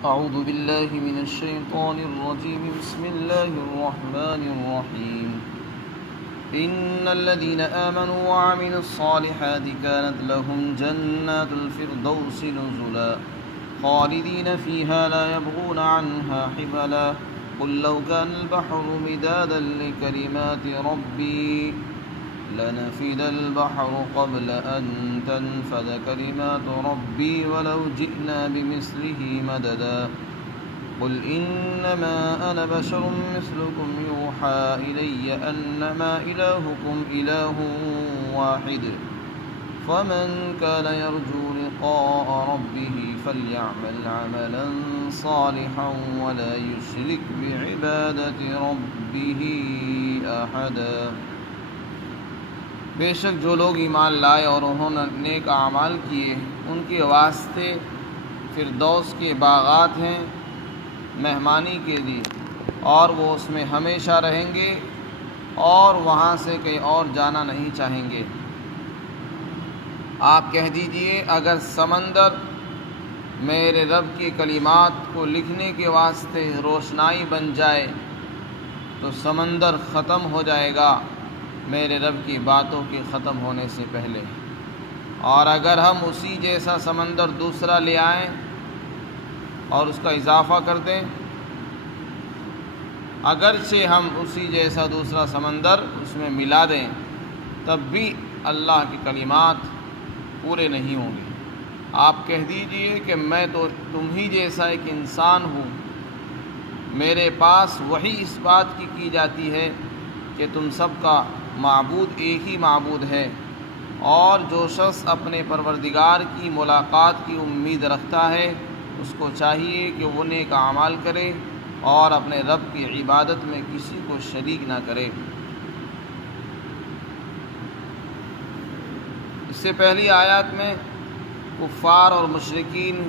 أعوذ بالله من الشيطان الرجيم. بسم الله الرحمن الرحيم. إن الذين آمنوا وعملوا الصالحات كانت لهم جنات الفردوس نزلا خالدين فيها لا يبغون عنها حولا. قل لو كان البحر مدادا لكلمات ربي لنفد البحر قبل أن تنفد كلمات ربي ولو جئنا بمثله مددا. قل إنما أنا بشر مثلكم يوحى إلي أنما إلهكم إله واحد فمن كان يرجو لقاء ربه فليعمل عملا صالحا ولا يشرك بعبادة ربه أحدا. بے شک جو لوگ ایمان لائے اور انہوں نے نیک اعمال کیے ان کے واسطے فردوس کے باغات ہیں مہمانی کے لیے، اور وہ اس میں ہمیشہ رہیں گے اور وہاں سے کہیں اور جانا نہیں چاہیں گے. آپ کہہ دیجئے اگر سمندر میرے رب کی کلمات کو لکھنے کے واسطے روشنائی بن جائے تو سمندر ختم ہو جائے گا میرے رب کی باتوں کے ختم ہونے سے پہلے، اور اگر ہم اسی جیسا سمندر دوسرا لے آئیں اور اس کا اضافہ کر دیں، اگرچہ ہم اسی جیسا دوسرا سمندر اس میں ملا دیں تب بھی اللہ کی کلمات پورے نہیں ہوں گے. آپ کہہ دیجئے کہ میں تو تم ہی جیسا ایک انسان ہوں، میرے پاس وحی اس بات کی جاتی ہے کہ تم سب کا معبود ایک ہی معبود ہے، اور جو شخص اپنے پروردگار کی ملاقات کی امید رکھتا ہے اس کو چاہیے کہ وہ نیک اعمال کرے اور اپنے رب کی عبادت میں کسی کو شریک نہ کرے. اس سے پہلی آیات میں کفار اور مشرکین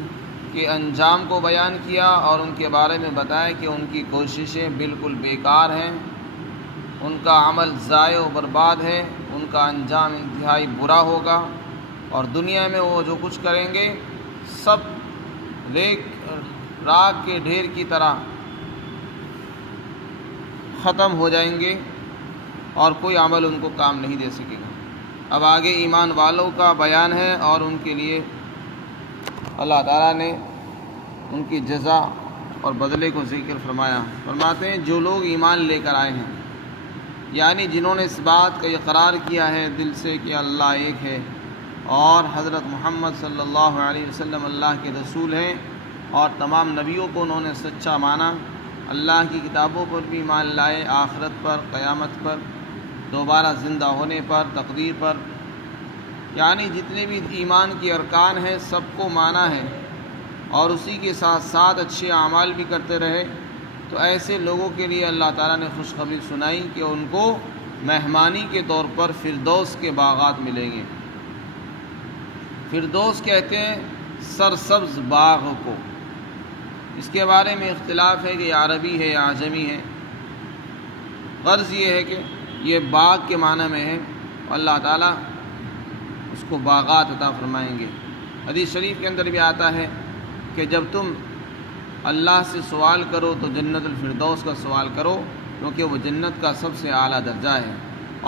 کے انجام کو بیان کیا اور ان کے بارے میں بتایا کہ ان کی کوششیں بالکل بیکار ہیں، ان کا عمل ضائع و برباد ہے، ان کا انجام انتہائی برا ہوگا، اور دنیا میں وہ جو کچھ کریں گے سب راکھ کے ڈھیر کی طرح ختم ہو جائیں گے اور کوئی عمل ان کو کام نہیں دے سکے گا. اب آگے ایمان والوں کا بیان ہے اور ان کے لیے اللہ تعالیٰ نے ان کی جزا اور بدلے کو ذکر فرمایا. فرماتے ہیں جو لوگ ایمان لے کر آئے ہیں، یعنی جنہوں نے اس بات کا اقرار کیا ہے دل سے کہ اللہ ایک ہے اور حضرت محمد صلی اللہ علیہ وسلم اللہ کے رسول ہیں، اور تمام نبیوں کو انہوں نے سچا مانا، اللہ کی کتابوں پر بھی ایمان لائے، آخرت پر، قیامت پر، دوبارہ زندہ ہونے پر، تقدیر پر، یعنی جتنے بھی ایمان کی ارکان ہیں سب کو مانا ہے، اور اسی کے ساتھ ساتھ اچھے اعمال بھی کرتے رہے، تو ایسے لوگوں کے لیے اللہ تعالیٰ نے خوشخبری سنائی کہ ان کو مہمانی کے طور پر فردوس کے باغات ملیں گے. فردوس کہتے ہیں سرسبز باغ کو. اس کے بارے میں اختلاف ہے کہ یہ عربی ہے یا اعجمی ہے. غرض یہ ہے کہ یہ باغ کے معنی میں ہے، اللہ تعالیٰ اس کو باغات عطا فرمائیں گے. حدیث شریف کے اندر بھی آتا ہے کہ جب تم اللہ سے سوال کرو تو جنت الفردوس کا سوال کرو، کیونکہ وہ جنت کا سب سے اعلیٰ درجہ ہے،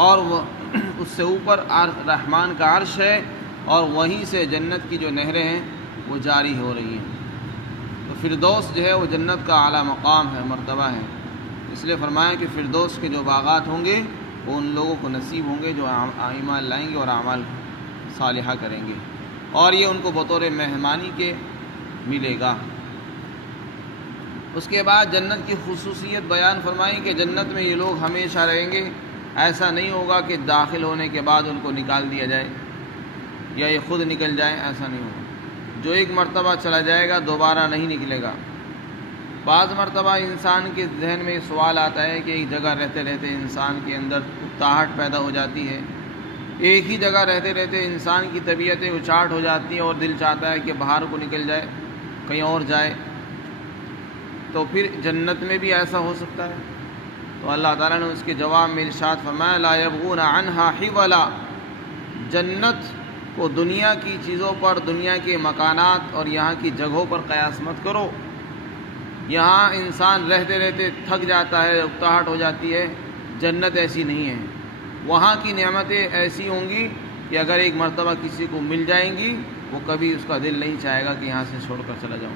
اور وہ اس سے اوپر رحمان کا عرش ہے، اور وہیں سے جنت کی جو نہریں ہیں وہ جاری ہو رہی ہیں. تو فردوس جو ہے وہ جنت کا اعلیٰ مقام ہے، مرتبہ ہے. اس لیے فرمایا کہ فردوس کے جو باغات ہوں گے وہ ان لوگوں کو نصیب ہوں گے جو ایمان لائیں گے اور اعمال صالحہ کریں گے، اور یہ ان کو بطور مہمانی کے ملے گا. اس کے بعد جنت کی خصوصیت بیان فرمائی کہ جنت میں یہ لوگ ہمیشہ رہیں گے. ایسا نہیں ہوگا کہ داخل ہونے کے بعد ان کو نکال دیا جائے یا یہ خود نکل جائیں، ایسا نہیں ہوگا. جو ایک مرتبہ چلا جائے گا دوبارہ نہیں نکلے گا. بعض مرتبہ انسان کے ذہن میں سوال آتا ہے کہ ایک جگہ رہتے رہتے انسان کے اندر اکتاہٹ پیدا ہو جاتی ہے، ایک ہی جگہ رہتے رہتے انسان کی طبیعتیں اچاٹ ہو جاتی ہیں اور دل چاہتا ہے کہ باہر کو نکل جائے، کہیں اور جائے. تو پھر جنت میں بھی ایسا ہو سکتا ہے. تو اللہ تعالیٰ نے اس کے جواب میں ارشاد فرمایا لا یبغون عنہا حولا. جنت کو دنیا کی چیزوں پر، دنیا کے مکانات اور یہاں کی جگہوں پر قیاس مت کرو. یہاں انسان رہتے رہتے تھک جاتا ہے، اکتاہٹ ہو جاتی ہے۔ جنت ایسی نہیں ہے، وہاں کی نعمتیں ایسی ہوں گی کہ اگر ایک مرتبہ کسی کو مل جائیں گی وہ کبھی اس کا دل نہیں چاہے گا کہ یہاں سے چھوڑ کر چلا جاؤں،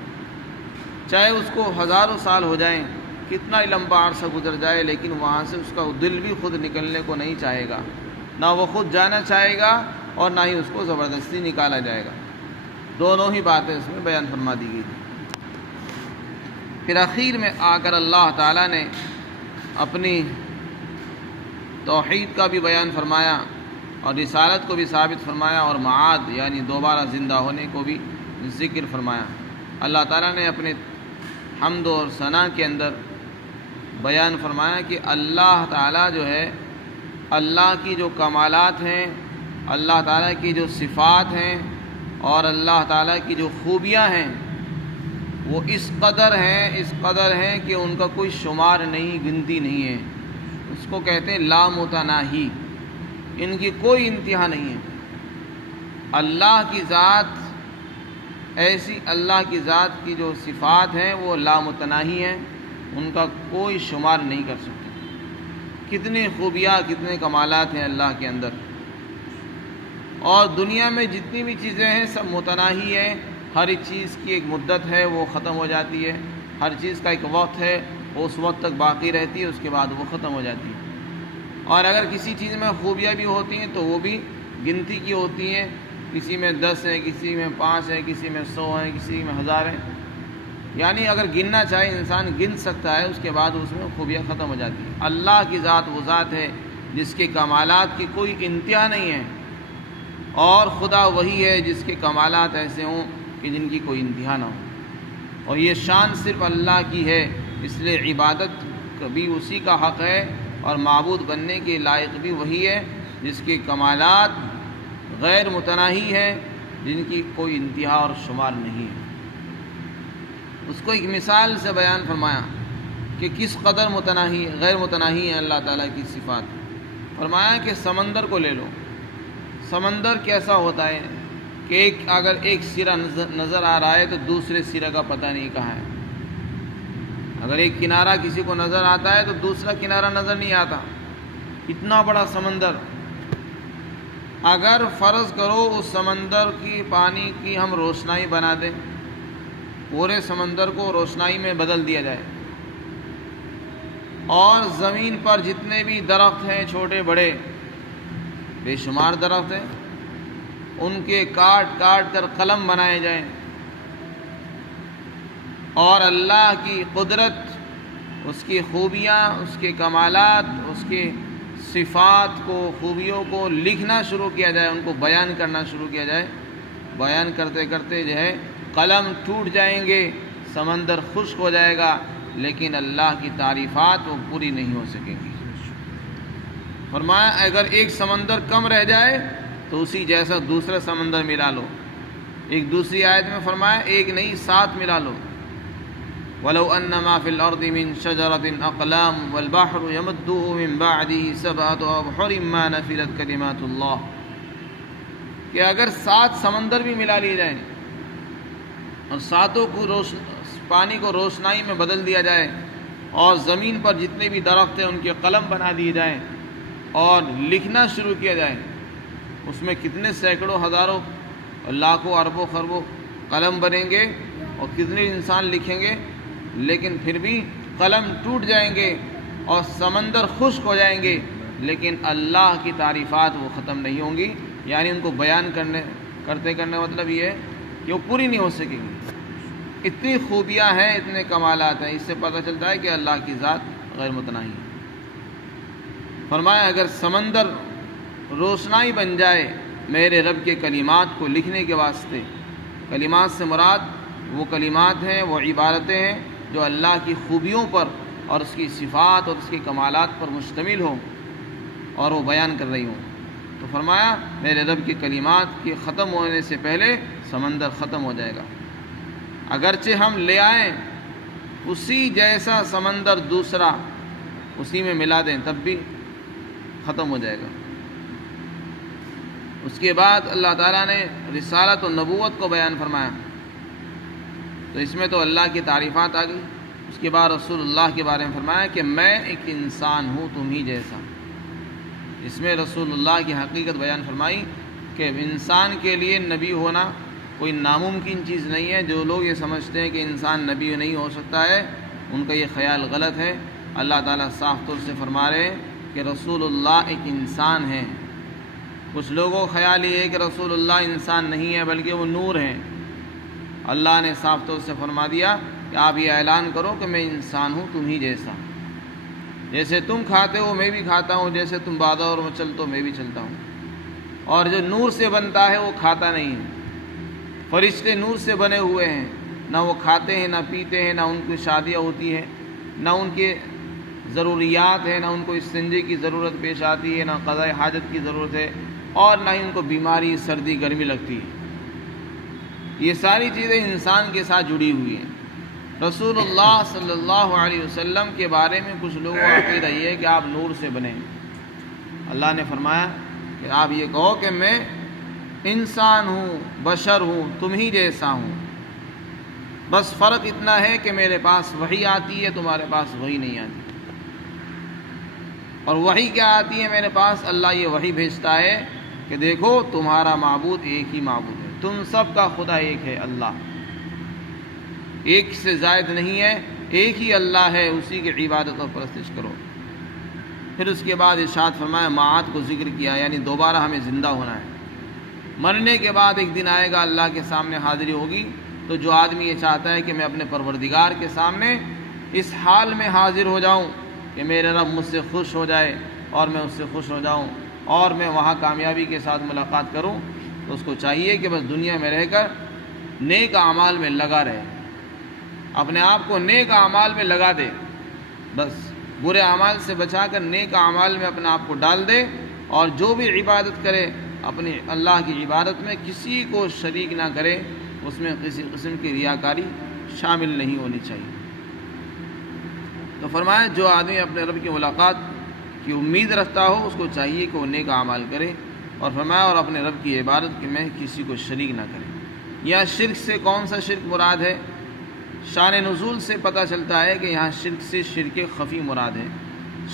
چاہے اس کو ہزاروں سال ہو جائیں، کتنا ہی لمبا عرصہ گزر جائے، لیکن وہاں سے اس کا دل بھی خود نکلنے کو نہیں چاہے گا، نہ وہ خود جانا چاہے گا اور نہ ہی اس کو زبردستی نکالا جائے گا۔ دونوں ہی باتیں اس میں بیان فرما دی گئی تھی۔ پھر اخیر میں آ کر اللہ تعالیٰ نے اپنی توحید کا بھی بیان فرمایا اور رسالت کو بھی ثابت فرمایا اور معاد یعنی دوبارہ زندہ ہونے کو بھی ذکر فرمایا۔ اللہ تعالیٰ نے اپنے حمد اور ثنا کے اندر بیان فرمایا کہ اللہ تعالیٰ جو ہے، اللہ کی جو کمالات ہیں، اللہ تعالیٰ کی جو صفات ہیں اور اللہ تعالیٰ کی جو خوبیاں ہیں وہ اس قدر ہیں کہ ان کا کوئی شمار نہیں، گنتی نہیں ہے۔ اس کو کہتے ہیں لامتناہی، ان کی کوئی انتہا نہیں ہے۔ اللہ کی ذات ایسی، اللہ کی ذات کی جو صفات ہیں وہ لامتناہی ہیں، ان کا کوئی شمار نہیں کر سکتے۔ کتنی خوبیاں، کتنے کمالات ہیں اللہ کے اندر۔ اور دنیا میں جتنی بھی چیزیں ہیں سب متناہی ہیں، ہر ایک چیز کی ایک مدت ہے، وہ ختم ہو جاتی ہے، ہر چیز کا ایک وقت ہے، وہ اس وقت تک باقی رہتی ہے، اس کے بعد وہ ختم ہو جاتی ہے۔ اور اگر کسی چیز میں خوبیاں بھی ہوتی ہیں تو وہ بھی گنتی کی ہوتی ہیں، کسی میں 10 ہیں، کسی میں 5 ہیں، کسی میں 100 ہیں، کسی میں 1000 ہیں، یعنی اگر گننا چاہے انسان گن سکتا ہے، اس کے بعد اس میں خوبیاں ختم ہو جاتی ہیں۔ اللہ کی ذات وہ ذات ہے جس کے کمالات کی کوئی انتہا نہیں ہے، اور خدا وہی ہے جس کے کمالات ایسے ہوں کہ جن کی کوئی انتہا نہ ہو، اور یہ شان صرف اللہ کی ہے، اس لیے عبادت بھی اسی کا حق ہے اور معبود بننے کے لائق بھی وہی ہے جس کے کمالات غیر متناہی ہیں، جن کی کوئی انتہا اور شمار نہیں ہے۔ اس کو ایک مثال سے بیان فرمایا کہ کس قدر غیر متناہی ہیں اللہ تعالیٰ کی صفات۔ فرمایا کہ سمندر کو لے لو، سمندر کیسا ہوتا ہے کہ اگر ایک سرا نظر آ رہا ہے تو دوسرے سرے کا پتہ نہیں کہاں ہے۔ اگر ایک کنارہ کسی کو نظر آتا ہے تو دوسرا کنارہ نظر نہیں آتا، اتنا بڑا سمندر۔ اگر فرض کرو اس سمندر کی پانی کی ہم روشنائی بنا دیں، پورے سمندر کو روشنائی میں بدل دیا جائے، اور زمین پر جتنے بھی درخت ہیں، چھوٹے بڑے بے شمار درخت ہیں، ان کے کاٹ کر قلم بنائے جائیں، اور اللہ کی قدرت، اس کی خوبیاں، اس کے کمالات، اس کے صفات کو، خوبیوں کو لکھنا شروع کیا جائے، ان کو بیان کرنا شروع کیا جائے، بیان کرتے کرتے جو ہے قلم ٹوٹ جائیں گے، سمندر خشک ہو جائے گا، لیکن اللہ کی تعریفات وہ پوری نہیں ہو سکیں گی۔ فرمایا اگر ایک سمندر کم رہ جائے تو اسی جیسا دوسرا سمندر ملا لو۔ ایک دوسری آیت میں فرمایا ایک نہیں 7 ملا لو۔ وَلَوْ أَنَّ مَا فِي الْأَرْضِ مِنْ شَجَرَةٍ أَقْلَامٌ وَالْبَحْرُ يَمُدُّهُ مِنْ بَعْدِهِ 7 أَبْحُرٍ مَا نَفِدَتْ كَلِمَاتُ اللَّهِ، کہ اگر 7 سمندر بھی ملا لیے جائیں اور 7 کو پانی کو روشنائی میں بدل دیا جائے، اور زمین پر جتنے بھی درخت ہیں ان کے قلم بنا دیے جائیں اور لکھنا شروع کیا جائے، اس میں کتنے سینکڑوں، ہزاروں، لاکھوں، اربوں، خربوں قلم بنیں گے اور کتنے انسان لکھیں گے، لیکن پھر بھی قلم ٹوٹ جائیں گے اور سمندر خشک ہو جائیں گے، لیکن اللہ کی تعریفات وہ ختم نہیں ہوں گی، یعنی ان کو بیان کرتے مطلب یہ ہے کہ وہ پوری نہیں ہو سکیں گی۔ اتنی خوبیاں ہیں، اتنے کمالات ہیں، اس سے پتہ چلتا ہے کہ اللہ کی ذات غیر متناہی ہے۔ فرمایا اگر سمندر روشنائی بن جائے میرے رب کے کلمات کو لکھنے کے واسطے، کلمات سے مراد وہ کلمات ہیں، وہ عبارتیں ہیں جو اللہ کی خوبیوں پر اور اس کی صفات اور اس کے کمالات پر مشتمل ہوں اور وہ بیان کر رہی ہوں، تو فرمایا میرے رب کے کلمات کے ختم ہونے سے پہلے سمندر ختم ہو جائے گا۔ اگرچہ ہم لے آئیں اسی جیسا سمندر دوسرا، اسی میں ملا دیں، تب بھی ختم ہو جائے گا۔ اس کے بعد اللہ تعالیٰ نے رسالت و نبوت کو بیان فرمایا، تو اس میں تو اللہ کی تعریفات آ گئی، اس کے بعد رسول اللہ کے بارے میں فرمایا کہ میں ایک انسان ہوں تم ہی جیسا۔ اس میں رسول اللہ کی حقیقت بیان فرمائی کہ انسان کے لیے نبی ہونا کوئی ناممکن چیز نہیں ہے۔ جو لوگ یہ سمجھتے ہیں کہ انسان نبی نہیں ہو سکتا ہے، ان کا یہ خیال غلط ہے۔ اللہ تعالیٰ صاف طور سے فرما رہے ہیں کہ رسول اللہ ایک انسان ہے۔ کچھ لوگوں کا خیال یہ ہے کہ رسول اللہ انسان نہیں ہے بلکہ وہ نور ہیں۔ اللہ نے صاف طور سے فرما دیا کہ آپ یہ اعلان کرو کہ میں انسان ہوں تم ہی جیسا، جیسے تم کھاتے ہو میں بھی کھاتا ہوں، جیسے تم بادور میں چلتے ہو میں بھی چلتا ہوں۔ اور جو نور سے بنتا ہے وہ کھاتا نہیں ہے۔ فرشتے نور سے بنے ہوئے ہیں، نہ وہ کھاتے ہیں نہ پیتے ہیں، نہ ان کی شادیاں ہوتی ہیں، نہ ان کے ضروریات ہیں، نہ ان کو استنجے کی ضرورت پیش آتی ہے، نہ قضاء حاجت کی ضرورت ہے، اور نہ ہی ان کو بیماری سردی گرمی لگتی ہے۔ یہ ساری چیزیں انسان کے ساتھ جڑی ہوئی ہیں۔ رسول اللہ صلی اللہ علیہ وسلم کے بارے میں کچھ لوگوں کا عقیدہ یہ ہے کہ آپ نور سے بنے۔ اللہ نے فرمایا کہ آپ یہ کہو کہ میں انسان ہوں، بشر ہوں، تم ہی جیسا ہوں، بس فرق اتنا ہے کہ میرے پاس وحی آتی ہے، تمہارے پاس وحی نہیں آتی۔ اور وحی کیا آتی ہے میرے پاس؟ اللہ یہ وحی بھیجتا ہے کہ دیکھو تمہارا معبود ایک ہی معبود ہے، تم سب کا خدا ایک ہے، اللہ ایک سے زائد نہیں ہے، ایک ہی اللہ ہے، اسی کی عبادت اور پرستش کرو۔ پھر اس کے بعد ارشاد فرمایا، معاد کو ذکر کیا، یعنی دوبارہ ہمیں زندہ ہونا ہے۔ مرنے کے بعد ایک دن آئے گا، اللہ کے سامنے حاضری ہوگی۔ تو جو آدمی یہ چاہتا ہے کہ میں اپنے پروردگار کے سامنے اس حال میں حاضر ہو جاؤں کہ میرے رب مجھ سے خوش ہو جائے اور میں اس سے خوش ہو جاؤں اور میں وہاں کامیابی کے ساتھ ملاقات کروں، تو اس کو چاہیے کہ بس دنیا میں رہ کر نیک اعمال میں لگا رہے، اپنے آپ کو نیک اعمال میں لگا دے، بس برے اعمال سے بچا کر نیک اعمال میں اپنے آپ کو ڈال دے، اور جو بھی عبادت کرے اپنی اللہ کی عبادت میں کسی کو شریک نہ کرے، اس میں کسی قسم کی ریاکاری شامل نہیں ہونی چاہیے۔ تو فرمایا جو آدمی اپنے رب کی ملاقات کی امید رکھتا ہو اس کو چاہیے کہ وہ نیک اعمال کرے، اور فرمایا اور اپنے رب کی عبادت میں کسی کو شریک نہ کرے۔ یہاں شرک سے کون سا شرک مراد ہے؟ شان نزول سے پتہ چلتا ہے کہ یہاں شرک سے شرک خفی مراد ہے۔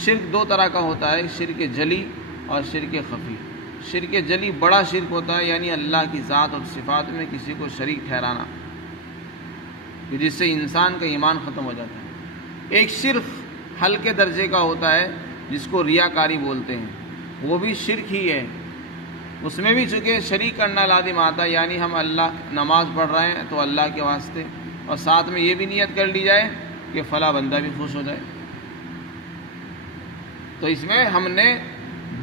شرک دو طرح کا ہوتا ہے، شرک جلی اور شرک خفی۔ شرک جلی بڑا شرک ہوتا ہے، یعنی اللہ کی ذات اور صفات میں کسی کو شریک ٹھہرانا، جس سے انسان کا ایمان ختم ہو جاتا ہے۔ ایک شرک ہلکے درجے کا ہوتا ہے جس کو ریاکاری بولتے ہیں، وہ بھی شرک ہی ہے۔ اس میں بھی چونکہ شریک کرنا لازم آتا ہے، یعنی ہم اللہ نماز پڑھ رہے ہیں تو اللہ کے واسطے، اور ساتھ میں یہ بھی نیت کر لی جائے کہ فلاں بندہ بھی خوش ہو جائے۔ تو اس میں ہم نے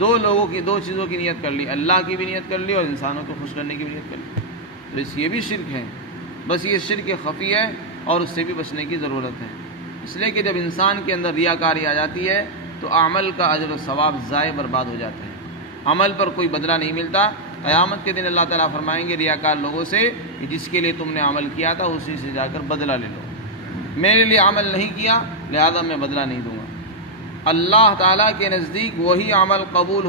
دو لوگوں کی، دو چیزوں کی نیت کر لی، اللہ کی بھی نیت کر لی اور انسانوں کو خوش کرنے کی بھی نیت کر لی، تو اس یہ بھی شرک ہے۔ بس یہ شرک خفی ہے اور اس سے بھی بچنے کی ضرورت ہے، اس لیے کہ جب انسان کے اندر ریاکاری آ جاتی ہے تو عمل کا اجر و ثواب ضائع برباد ہو جاتا ہے، عمل پر کوئی بدلہ نہیں ملتا۔ قیامت کے دن اللہ تعالیٰ فرمائیں گے ریاکار لوگوں سے کہ جس کے لیے تم نے عمل کیا تھا اسی سے جا کر بدلہ لے لو، میرے لیے عمل نہیں کیا لہذا میں بدلہ نہیں دوں گا۔ اللہ تعالیٰ کے نزدیک وہی عمل قبول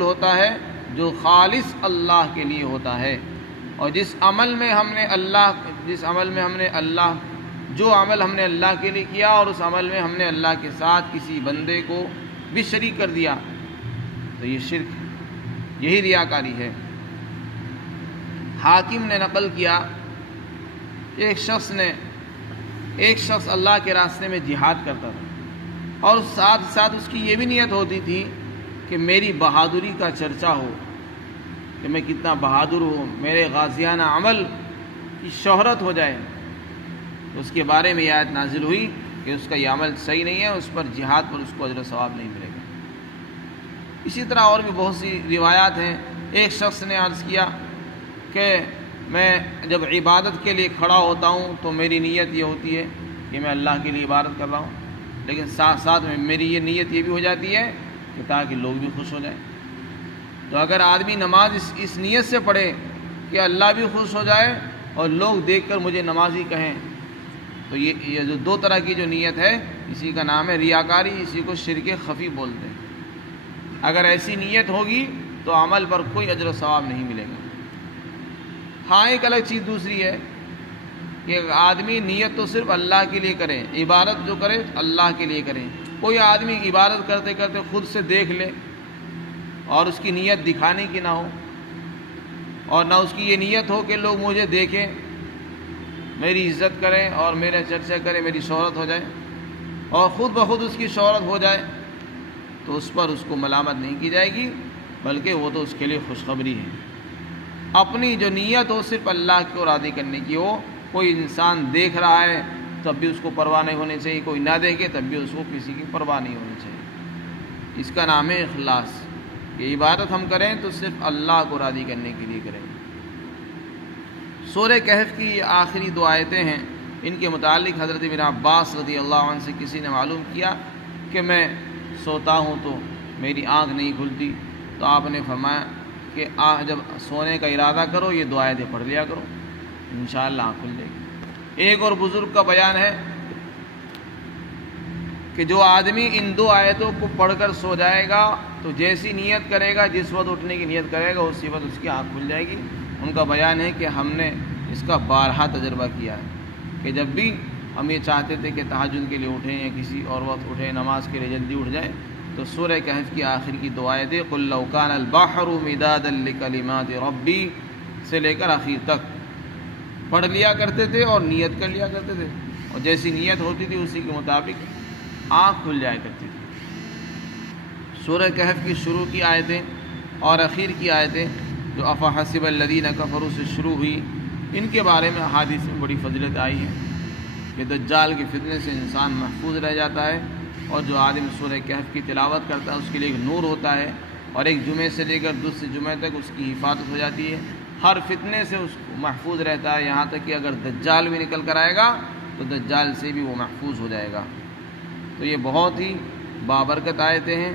ہوتا ہے جو خالص اللہ کے لیے ہوتا ہے، اور جس عمل میں ہم نے اللہ کے لیے کیا اور اس عمل میں ہم نے اللہ کے ساتھ کسی بندے کو بھی شریک کر دیا تو یہ شرک ہے، یہی ریاکاری ہے۔ حاکم نے نقل کیا ایک شخص اللہ کے راستے میں جہاد کرتا تھا، اور ساتھ ساتھ اس کی یہ بھی نیت ہوتی تھی کہ میری بہادری کا چرچا ہو، کہ میں کتنا بہادر ہوں، میرے غازیانہ عمل کی شہرت ہو جائے۔ اس کے بارے میں یہ آیت نازل ہوئی کہ اس کا یہ عمل صحیح نہیں ہے، اس پر جہاد پر اس کو اجر و ثواب نہیں ملے گا۔ اسی طرح اور بھی بہت سی روایات ہیں۔ ایک شخص نے عرض کیا کہ میں جب عبادت کے لیے کھڑا ہوتا ہوں تو میری نیت یہ ہوتی ہے کہ میں اللہ کے لیے عبادت کر رہا ہوں، لیکن ساتھ ساتھ میں میری یہ نیت یہ بھی ہو جاتی ہے کہ تاکہ لوگ بھی خوش ہو جائیں۔ تو اگر آدمی نماز اس نیت سے پڑھے کہ اللہ بھی خوش ہو جائے اور لوگ دیکھ کر مجھے نمازی کہیں، تو یہ جو دو طرح کی جو نیت ہے اسی کا نام ہے ریاکاری، اسی کو شرک خفی بولتے ہیں۔ اگر ایسی نیت ہوگی تو عمل پر کوئی اجر و ثواب نہیں ملے گا۔ ہاں ایک الگ چیز دوسری ہے کہ آدمی نیت تو صرف اللہ کے لیے کرے، عبادت جو کرے اللہ کے لیے کرے۔ کوئی آدمی عبادت کرتے کرتے خود سے دیکھ لے اور اس کی نیت دکھانے کی نہ ہو، اور نہ اس کی یہ نیت ہو کہ لوگ مجھے دیکھیں، میری عزت کریں اور میرا چرچا کریں، میری شہرت ہو جائے، اور خود بخود اس کی شہرت ہو جائے، تو اس پر اس کو ملامت نہیں کی جائے گی، بلکہ وہ تو اس کے لیے خوشخبری ہے۔ اپنی جو نیت ہو صرف اللہ کو راضی کرنے کی ہو، کوئی انسان دیکھ رہا ہے تب بھی اس کو پرواہ نہیں ہونی چاہیے، کوئی نہ دیکھے تب بھی اس کو کسی کی پرواہ نہیں ہونی چاہیے۔ اس کا نام ہے اخلاص، کہ عبادت ہم کریں تو صرف اللہ کو راضی کرنے کے لیے کریں۔ سورہ کہف کی یہ آخری دو آیتیں ہیں، ان کے متعلق حضرت ابن عباس رضی اللہ عنہ سے کسی نے معلوم کیا کہ میں سوتا ہوں تو میری آنکھ نہیں کھلتی، تو آپ نے فرمایا کہ جب سونے کا ارادہ کرو یہ دو آیتیں پڑھ لیا کرو، انشاءاللہ آنکھ کھل جائے گی۔ ایک اور بزرگ کا بیان ہے کہ جو آدمی ان دو آیتوں کو پڑھ کر سو جائے گا تو جیسی نیت کرے گا، جس وقت اٹھنے کی نیت کرے گا اسی وقت اس کی آنکھ کھل جائے گی۔ ان کا بیان ہے کہ ہم نے اس کا بارہا تجربہ کیا ہے کہ جب بھی ہم یہ چاہتے تھے کہ تہجد کے لیے اٹھیں یا کسی اور وقت اٹھیں، نماز کے لیے جلدی اٹھ جائیں، تو سورہ کہف کی آخر کی دو آیتیں قُل لَوْ كَانَ الْبَحْرُ مِدَادًا لِكَلِمَاتِ رَبِّي سے لے کر آخر تک پڑھ لیا کرتے تھے اور نیت کر لیا کرتے تھے، اور جیسی نیت ہوتی تھی اسی کے مطابق آنکھ کھل جایا کرتی تھی۔ سورہ کہف کی شروع کی آیتیں اور اخیر کی آیتیں جو افحسب الذین کفروا سے شروع ہوئی، ان کے بارے میں احادیث میں بڑی فضیلت آئی ہے کہ دجال کے فتنے سے انسان محفوظ رہ جاتا ہے، اور جو آدمی سورہ کہف کی تلاوت کرتا ہے اس کے لیے ایک نور ہوتا ہے، اور ایک جمعے سے لے کر دوسرے جمعے تک اس کی حفاظت ہو جاتی ہے، ہر فتنے سے اس کو محفوظ رہتا ہے، یہاں تک کہ اگر دجال بھی نکل کر آئے گا تو دجال سے بھی وہ محفوظ ہو جائے گا۔ تو یہ بہت ہی بابرکت آیتیں ہیں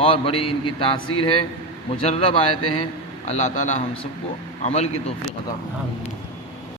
اور بڑی ان کی تاثیر ہے، مجرب آیتیں ہیں۔ اللہ تعالی ہم سب کو عمل کی توفیق عطا فرمائے۔